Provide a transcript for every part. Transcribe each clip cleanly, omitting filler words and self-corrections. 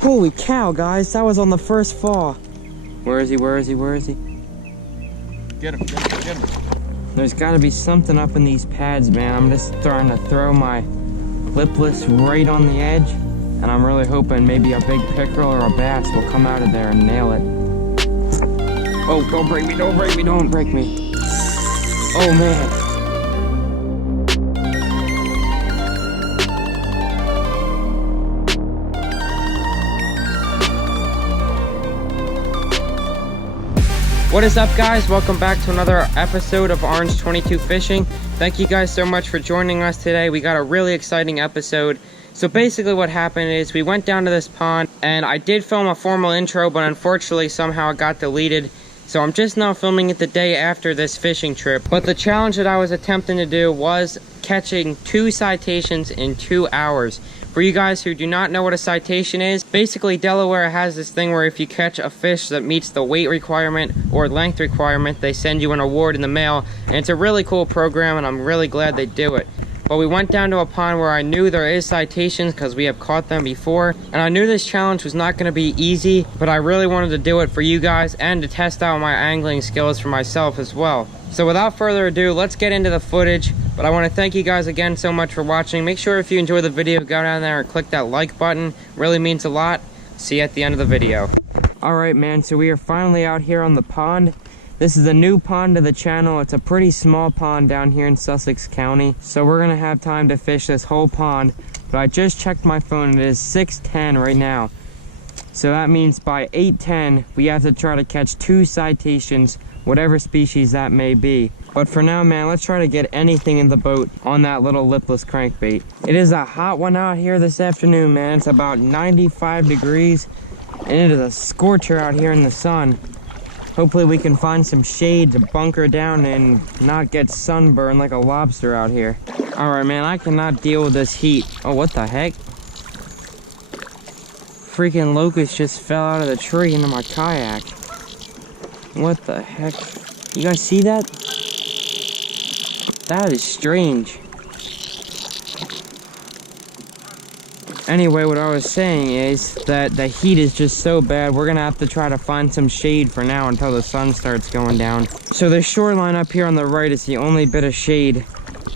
Holy cow, guys, that was on the first fall. Where is he? Where is he? Where is he? Get him, get him, get him. There's got to be something up in these pads, man. I'm just trying to throw my lipless right on the edge, and I'm really hoping maybe a big pickerel or a bass will come out of there and nail it. Oh, don't break me, don't break me, don't break me. Oh, man. What is up, guys? Welcome back to another episode of Orange 22 Fishing. Thank you guys so much for joining us today. We got a really exciting episode. So basically what happened is we went down to this pond and I did film a formal intro, but unfortunately somehow it got deleted. So I'm just now filming it the day after this fishing trip. But the challenge that I was attempting to do was catching 2 citations in 2 hours. For you guys who do not know what a citation is, basically Delaware has this thing where if you catch a fish that meets the weight requirement or length requirement, they send you an award in the mail. And it's a really cool program and I'm really glad they do it. But we went down to a pond where I knew there is citations because we have caught them before. And I knew this challenge was not going to be easy, but I really wanted to do it for you guys and to test out my angling skills for myself as well. So without further ado, let's get into the footage. But I want to thank you guys again so much for watching. Make sure if you enjoy the video, go down there and click that like button. It really means a lot. See you at the end of the video. Alright, man, so we are finally out here on the pond. This is a new pond to the channel. It's a pretty small pond down here in Sussex County. So we're going to have time to fish this whole pond. But I just checked my phone. It is 6:10 right now. So that means by 8:10, we have to try to catch 2 citations, whatever species that may be. But for now, man, let's try to get anything in the boat on that little lipless crankbait. It is a hot one out here this afternoon, man. It's about 95 degrees, and it is a scorcher out here in the sun. Hopefully we can find some shade to bunker down and not get sunburned like a lobster out here. Alright, man, I cannot deal with this heat. Oh, what the heck? Freaking locust just fell out of the tree into my kayak. What the heck? You guys see that? That is strange. Anyway, what I was saying is that the heat is just so bad, we're gonna have to try to find some shade for now until the sun starts going down. So the shoreline up here on the right is the only bit of shade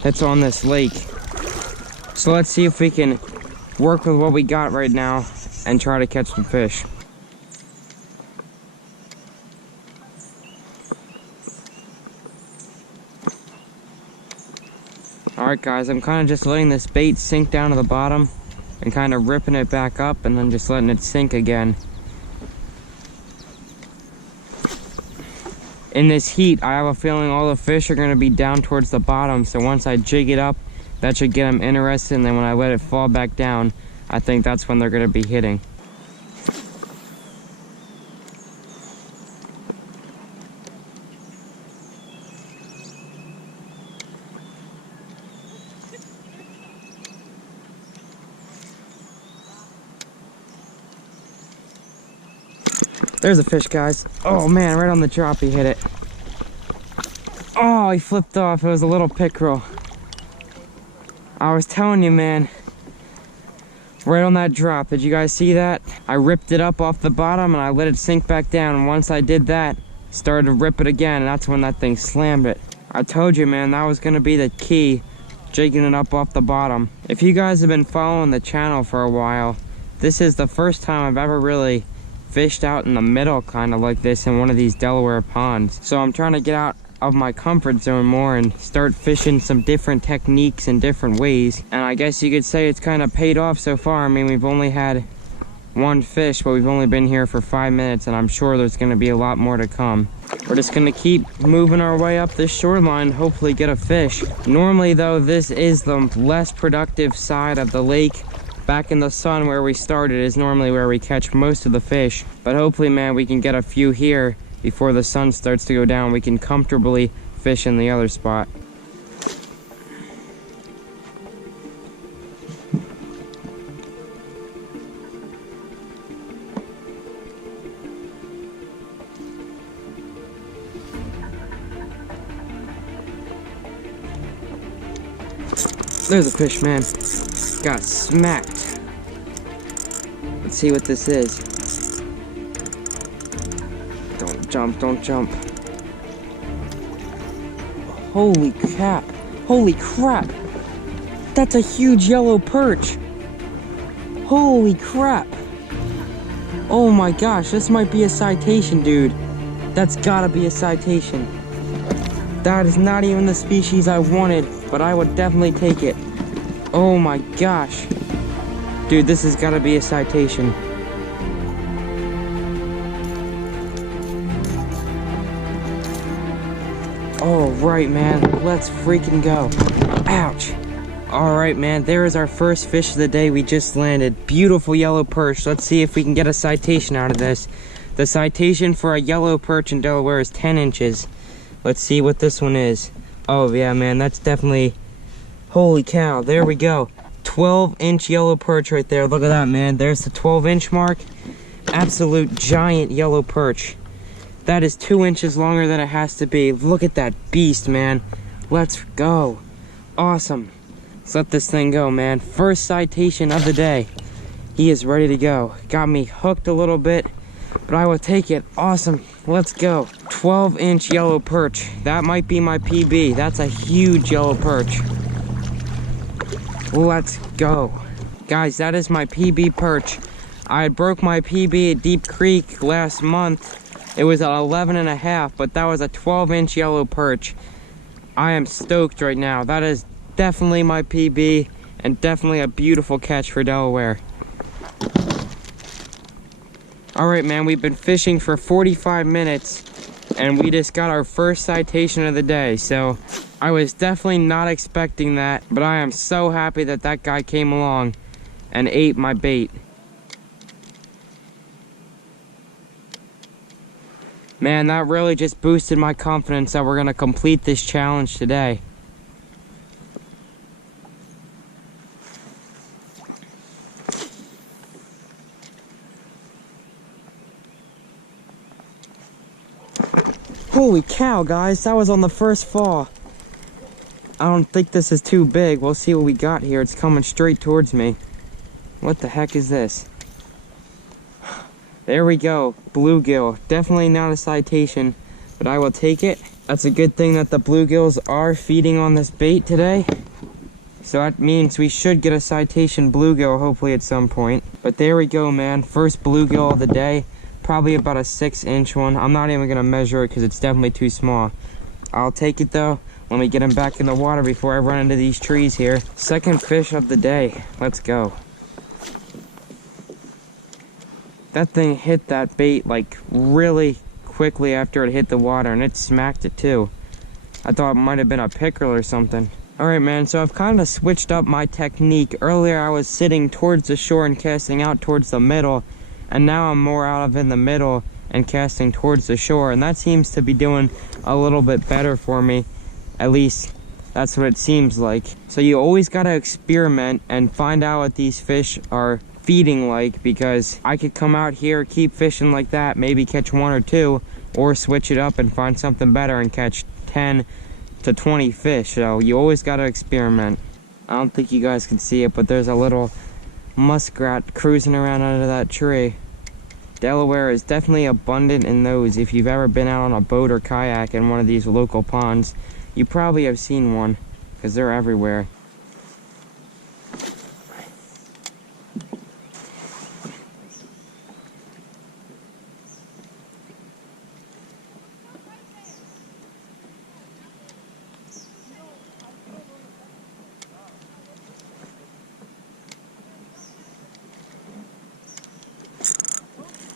that's on this lake. So let's see if we can work with what we got right now and try to catch some fish. Alright guys, I'm kind of just letting this bait sink down to the bottom and kind of ripping it back up and then just letting it sink again. In this heat, I have a feeling all the fish are going to be down towards the bottom, so once I jig it up, that should get them interested, and then when I let it fall back down, I think that's when they're going to be hitting. There's a fish, guys. Oh man, right on the drop he hit it. Oh, he flipped off. It was a little pickerel. I was telling you, man. Right on that drop. Did you guys see that? I ripped it up off the bottom and I let it sink back down. And once I did that, started to rip it again. And that's when that thing slammed it. I told you, man, that was going to be the key. Jigging it up off the bottom. If you guys have been following the channel for a while, this is the first time I've ever really fished out in the middle kind of like this in one of these Delaware ponds. So I'm trying to get out of my comfort zone more and start fishing some different techniques and different ways. And I guess you could say it's kind of paid off so far. I mean, we've only had 1 fish, but we've only been here for 5 minutes, and I'm sure there's going to be a lot more to come. We're just going to keep moving our way up this shoreline, hopefully get a fish. Normally though, this is the less productive side of the lake. Back in the sun where we started is normally where we catch most of the fish. But hopefully, man, we can get a few here before the sun starts to go down. We can comfortably fish in the other spot. There's a fish, man. Got smacked. Let's see what this is. Don't jump, don't jump. Holy crap. Holy crap. That's a huge yellow perch. Holy crap. Oh my gosh, this might be a citation, dude. That's gotta be a citation. That is not even the species I wanted, but I would definitely take it. Oh my gosh. Dude, this has gotta be a citation. All right, man, let's freaking go. Ouch. All right, man, there is our first fish of the day. We just landed. Beautiful yellow perch. Let's see if we can get a citation out of this. The citation for a yellow perch in Delaware is 10 inches. Let's see what this one is. Oh yeah, man, that's definitely, holy cow, there we go. 12-inch yellow perch right there. Look at that, man. There's the 12-inch mark. Absolute giant yellow perch. That is 2 inches longer than it has to be. Look at that beast, man. Let's go. Awesome. Let's let this thing go, man. First citation of the day. He is ready to go. Got me hooked a little bit, but I will take it. Awesome. Let's go. 12-inch yellow perch. That might be my PB. That's a huge yellow perch. Let's go. Guys, that is my PB perch. I broke my PB at Deep Creek last month. It was at 11.5, but that was a 12-inch yellow perch. I am stoked right now. That is definitely my PB and definitely a beautiful catch for Delaware. All right, man, we've been fishing for 45 minutes and we just got our first citation of the day. So I was definitely not expecting that, but I am so happy that that guy came along and ate my bait. Man, that really just boosted my confidence that we're gonna complete this challenge today. Holy cow, guys, that was on the first fall. I don't think this is too big. We'll see what we got here. It's coming straight towards me. What the heck is this? There we go, bluegill. Definitely not a citation, but I will take it. That's a good thing that the bluegills are feeding on this bait today. So that means we should get a citation bluegill hopefully at some point. But there we go, man. First bluegill of the day. Probably about a 6-inch one. I'm not even gonna measure it because it's definitely too small. I'll take it though. Let me get him back in the water before I run into these trees here. Second fish of the day. Let's go. That thing hit that bait like really quickly after it hit the water, and it smacked it too. I thought it might have been a pickerel or something. Alright, man, so I've kind of switched up my technique. Earlier I was sitting towards the shore and casting out towards the middle, and now I'm more out of in the middle and casting towards the shore, and that seems to be doing a little bit better for me. At least that's what it seems like. So you always gotta experiment and find out what these fish are feeding like, because I could come out here, keep fishing like that, maybe catch 1 or 2, or switch it up and find something better and catch 10 to 20 fish. So you always got to experiment. I don't think you guys can see it, but there's a little muskrat cruising around under that tree. Delaware is definitely abundant in those. If you've ever been out on a boat or kayak in one of these local ponds, you probably have seen one, because they're everywhere.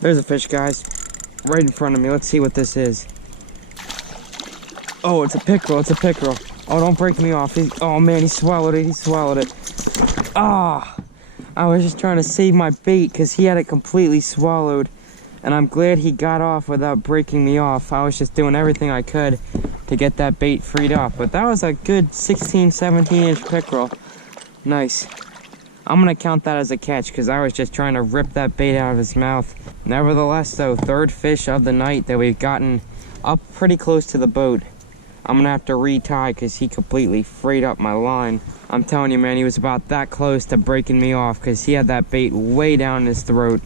There's a fish, guys, right in front of me. Let's see what this is. Oh, it's a pickerel, it's a pickerel. Oh, don't break me off. Oh man, he swallowed it, he swallowed it. Ah, I was just trying to save my bait because he had it completely swallowed. And I'm glad he got off without breaking me off. I was just doing everything I could to get that bait freed up. But that was a good 16, 17-inch pickerel. Nice. I'm gonna count that as a catch because I was just trying to rip that bait out of his mouth. Nevertheless though, third fish of the night that we've gotten up pretty close to the boat. I'm gonna have to retie because he completely frayed up my line. I'm telling you, man, he was about that close to breaking me off because he had that bait way down his throat.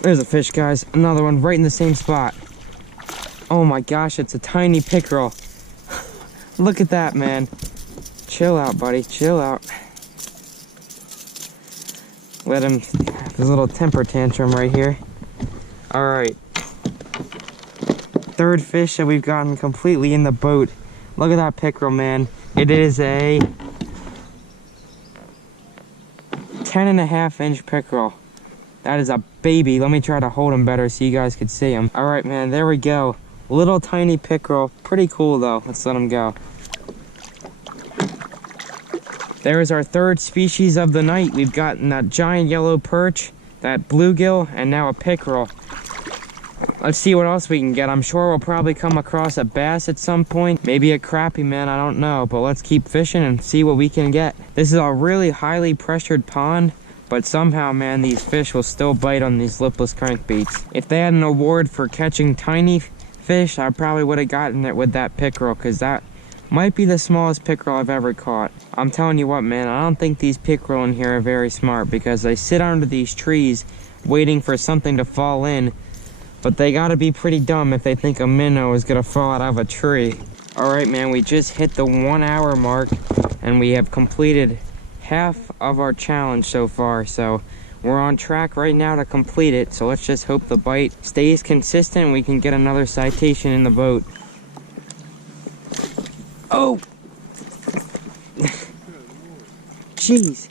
There's a fish, guys. Another one right in the same spot. Oh my gosh, it's a tiny pickerel. Look at that, man. Chill out, buddy. Chill out. Let him have his little temper tantrum right here. Alright. Third fish that we've gotten completely in the boat. Look at that pickerel, man. It is a 10.5-inch pickerel. That is a baby. Let me try to hold him better so you guys could see him. Alright, man, there we go. Little tiny pickerel. Pretty cool, though. Let's let him go. There is our third species of the night. We've gotten that giant yellow perch, that bluegill, and now a pickerel. Let's see what else we can get. I'm sure we'll probably come across a bass at some point. Maybe a crappie, man. I don't know. But let's keep fishing and see what we can get. This is a really highly pressured pond. But somehow, man, these fish will still bite on these lipless crankbaits. If they had an award for catching tiny fish, I probably would have gotten it with that pickerel, because that might be the smallest pickerel I've ever caught. I'm telling you what, man, I don't think these pickerel in here are very smart, because they sit under these trees waiting for something to fall in, but they gotta be pretty dumb if they think a minnow is gonna fall out of a tree. Alright, man, we just hit the 1 hour mark, and we have completed half of our challenge so far, so we're on track right now to complete it. So let's just hope the bite stays consistent and we can get another citation in the boat. Oh! Jeez.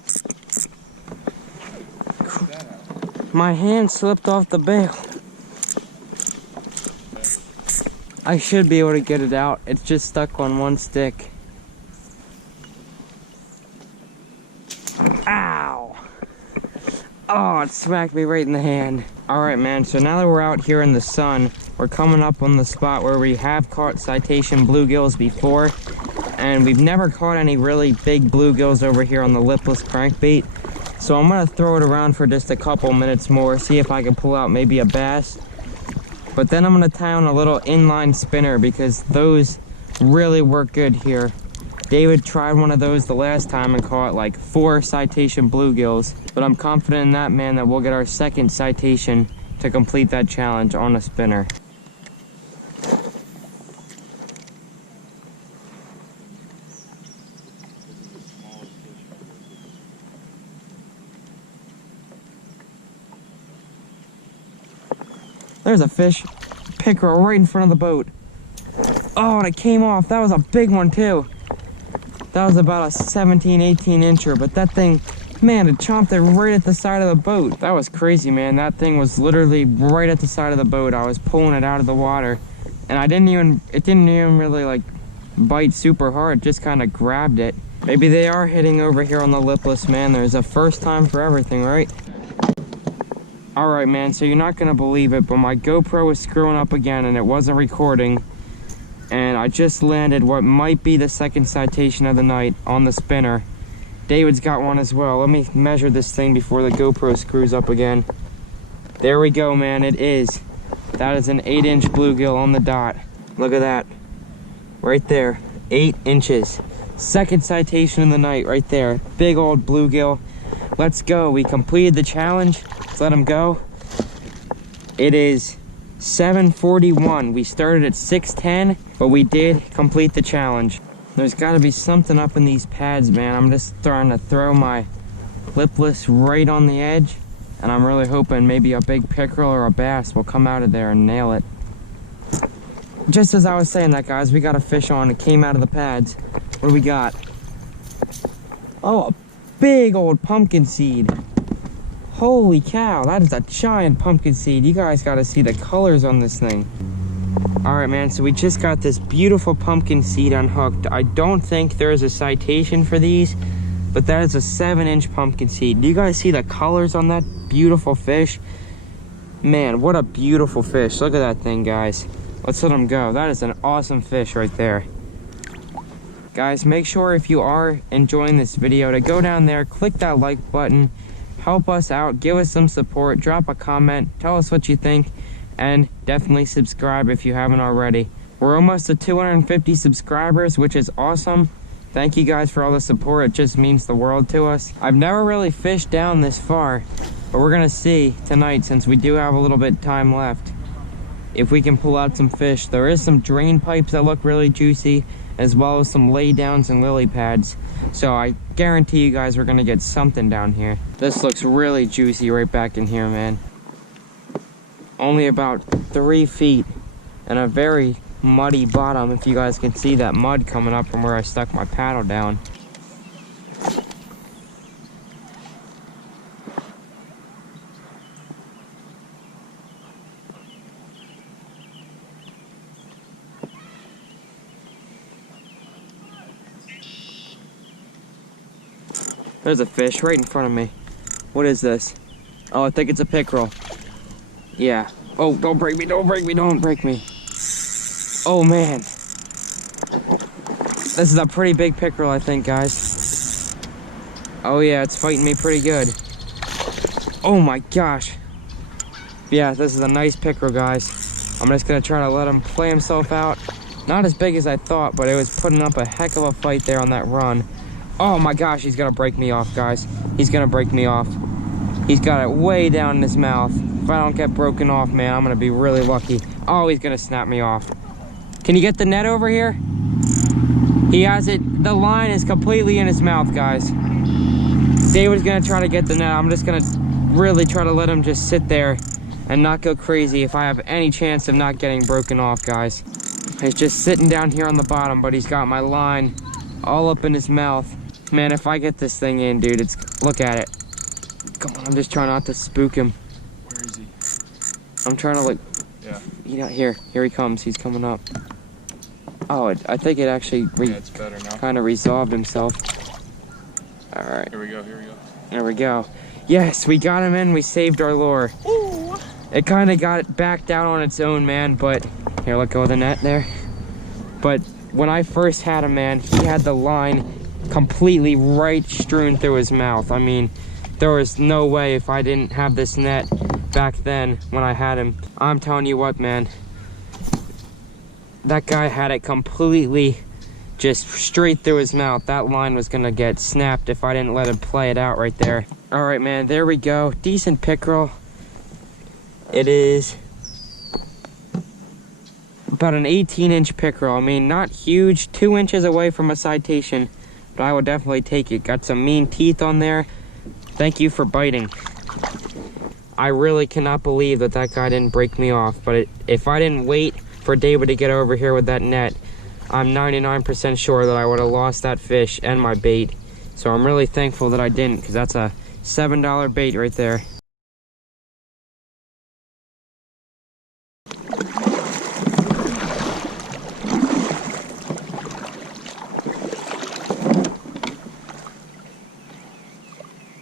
My hand slipped off the bail. I should be able to get it out. It's just stuck on one stick. Ow! Oh, it smacked me right in the hand. Alright, man, so now that we're out here in the sun, we're coming up on the spot where we have caught citation bluegills before, and we've never caught any really big bluegills over here on the lipless crankbait. So I'm gonna throw it around for just a couple minutes more, see if I can pull out maybe a bass. But then I'm gonna tie on a little inline spinner because those really work good here. David tried one of those the last time and caught like 4 citation bluegills, but I'm confident in that, man, that we'll get our second citation to complete that challenge on a spinner. There's a fish, pickerel right in front of the boat. Oh, and it came off. That was a big one too. That was about a 17, 18 incher, but that thing, man, it chomped it right at the side of the boat. That was crazy, man. That thing was literally right at the side of the boat. I was pulling it out of the water, and it didn't even really like bite super hard, just kind of grabbed it. Maybe they are hitting over here on the lipless, man. There's a first time for everything, right? Alright, man, so you're not gonna believe it, but my GoPro was screwing up again and it wasn't recording. And I just landed what might be the second citation of the night on the spinner. David's got one as well. Let me measure this thing before the GoPro screws up again. There we go, man, it is. That is an 8-inch bluegill on the dot. Look at that. Right there, 8 inches. Second citation of the night right there. Big old bluegill. Let's go, we completed the challenge. Let's let him go. It is 7:41. We started at 6:10, but we did complete the challenge. There's got to be something up in these pads, man. I'm just trying to throw my lipless right on the edge, and I'm really hoping maybe a big pickerel or a bass will come out of there and nail it. Just as I was saying that, guys, we got a fish on. It came out of the pads. What do we got? Oh, a big old pumpkin seed. Holy cow, that is a giant pumpkin seed. You guys gotta see the colors on this thing. Alright, man, so we just got this beautiful pumpkin seed unhooked. I don't think there is a citation for these, but that is a 7-inch pumpkin seed. Do you guys see the colors on that beautiful fish? Man, what a beautiful fish. Look at that thing, guys. Let's let him go. That is an awesome fish right there. Guys, make sure if you are enjoying this video to go down there, click that like button, help us out, give us some support, drop a comment, tell us what you think, and definitely subscribe if you haven't already. We're almost to 250 subscribers, which is awesome. Thank you guys for all the support. It just means the world to us. I've never really fished down this far, but we're gonna see tonight, since we do have a little bit of time left, if we can pull out some fish. There is some drain pipes that look really juicy, as well as some laydowns and lily pads. So I guarantee you guys we're gonna get something down here. This looks really juicy right back in here, man. Only about 3 feet and a very muddy bottom, if you guys can see that mud coming up from where I stuck my paddle down. There's a fish right in front of me. What is this? Oh, I think it's a pickerel. Yeah. Oh, don't break me, don't break me, don't break me. Oh man. This is a pretty big pickerel, I think, guys. Oh yeah, it's fighting me pretty good. Oh my gosh. Yeah, this is a nice pickerel, guys. I'm just gonna try to let him play himself out. Not as big as I thought, but it was putting up a heck of a fight there on that run. Oh my gosh, he's gonna break me off, guys. He's gonna break me off. He's got it way down in his mouth. If I don't get broken off, man, I'm gonna be really lucky. Oh, he's gonna snap me off. Can you get the net over here? He has it, the line is completely in his mouth, guys. David's gonna try to get the net. I'm just gonna really try to let him just sit there and not go crazy if I have any chance of not getting broken off, guys. He's just sitting down here on the bottom, but he's got my line all up in his mouth. Man, if I get this thing in, dude, look at it. Come on, I'm just trying not to spook him. Where is he? I'm trying to, like, yeah. Here he comes, he's coming up. Oh, I think it actually it's better now. Kind of resolved himself. All right. Here we go, here we go. There we go. Yes, we got him in, we saved our lure. Ooh. It kind of got back down on its own, man, but here, let go of the net there. But when I first had him, man, he had the line completely right strewn through his mouth. I mean, there was no way if I didn't have this net back then when I had him. I'm telling you what, man, that guy had it completely just straight through his mouth. That line was gonna get snapped if I didn't let him play it out right there. All right, man, there we go. Decent pickerel. It is about an 18-inch pickerel. I mean, not huge, 2 inches away from a citation, but I would definitely take it. Got some mean teeth on there. Thank you for biting. I really cannot believe that guy didn't break me off, but if I didn't wait for David to get over here with that net, I'm 99% sure that I would have lost that fish and my bait. So I'm really thankful that I didn't, because that's a $7 bait right there.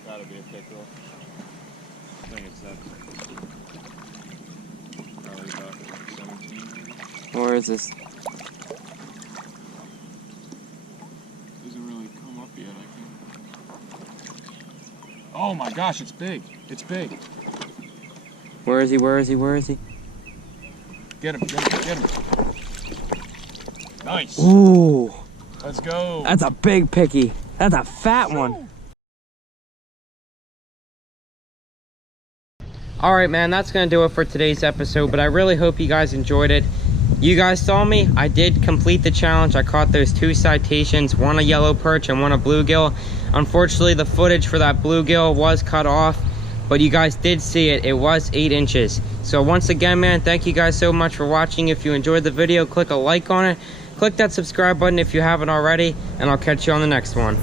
Gotta be a pickerel. I think it's that. Probably about 17. Where is this? Doesn't really come up yet, I think. Oh my gosh, it's big. It's big. Where is he? Where is he? Where is he? Get him, get him, get him. Nice. Ooh. Let's go. That's a big picky. That's a fat one. Alright, man, that's gonna do it for today's episode, but I really hope you guys enjoyed it. You guys saw me. I did complete the challenge. I caught those 2 citations, one a yellow perch and one a bluegill. Unfortunately, the footage for that bluegill was cut off, but you guys did see it. It was 8 inches. So once again, man, thank you guys so much for watching. If you enjoyed the video, click a like on it. Click that subscribe button if you haven't already, and I'll catch you on the next one.